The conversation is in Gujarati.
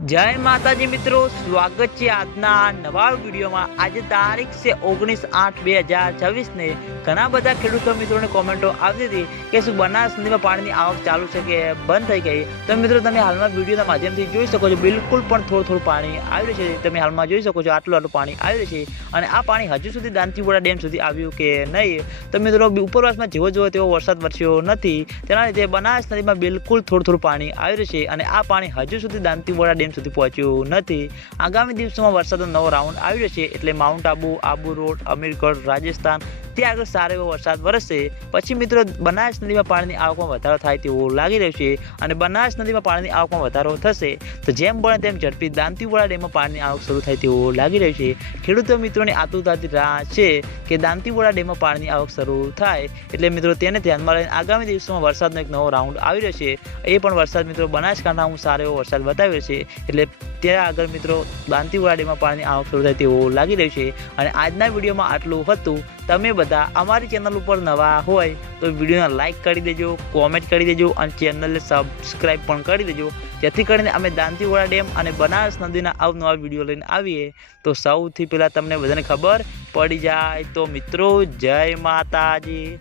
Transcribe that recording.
जय माताजी मित्रों, स्वागत है आजना नवा वीडियो में। आज तारीख से 19/8/2024 ने घना बधा खेडूत मित्रों ने कॉमेंटो आती थी कि शुं बनास नदी में पानी आवक चालू है कि बंद थई गई। तो मित्रों तमे हाल में वीडियो माध्यम थी जोई शको छो, बिल्कुल पण थोड़ुं पानी आवी रह्युं छे। तमे हाल में जोई शको छो आटલું पानी आवी રહ્યું છે અને આ પાણી હજુ સુધી દાંતીવાડા ડેમ સુધી આવ્યું કે નહીં। તો મિત્રો ઉપરવાસમાં જેવો જેવો તેવો વરસાદ વરસ્યો નથી, તેના લીધે બનાસ નદીમાં બિલકુલ થોડું પાણી આવી રહ્યું છે અને આ પાણી હજુ સુધી દાંતીવાડા ડેમ સુધી પહોંચ્યું નથી। આગામી દિવસોમાં વરસાદનો નવો રાઉન્ડ આવી રહ્યો છે, એટલે માઉન્ટ આબુ, આબુ રોડ, અમીરગઢ, રાજસ્થાન ત્યાં આગળ સારો એવો વરસાદ વરસશે। પછી મિત્રો બનાસ નદીમાં પાણીની આવકમાં વધારો થાય તેવું લાગી રહ્યું છે અને બનાસ નદીમાં પાણીની આવકમાં વધારો થશે તો જેમ બને તેમ ઝડપી દાંતીવાડા ડેમમાં પાણીની આવક શરૂ થાય તેવું લાગી રહ્યું છે। ખેડૂતો મિત્રોની આતુરતાથી રાહ છે કે દાંતીવાડા ડેમમાં પાણીની આવક શરૂ થાય, એટલે મિત્રો તેને ધ્યાનમાં લઈને આગામી દિવસોમાં વરસાદનો એક નવો રાઉન્ડ આવી રહ્યો છે। એ પણ વરસાદ મિત્રો બનાસકાંઠામાં સારો એવો વરસાદ બતાવ્યો છે, એટલે ત્યાં આગળ મિત્રો દાંતીવાડા ડેમમાં પાણીની આવક શરૂ થાય તેવું લાગી રહ્યું છે। અને આજના વિડીયોમાં આટલું હતું। તમે બધા અમારી ચેનલ ઉપર નવા હોય તો વિડીયોને લાઇક કરી દેજો, કોમેન્ટ કરી દેજો અને ચેનલને સબસ્ક્રાઈબ પણ કરી દેજો, જેથી કરીને અમે દાંતીવાડા ડેમ અને બનાસ નદીના અવનવા વિડીયો લઈને આવીએ તો સૌથી પહેલાં તમને બધાને ખબર પડી જાય। તો મિત્રો જય માતાજી।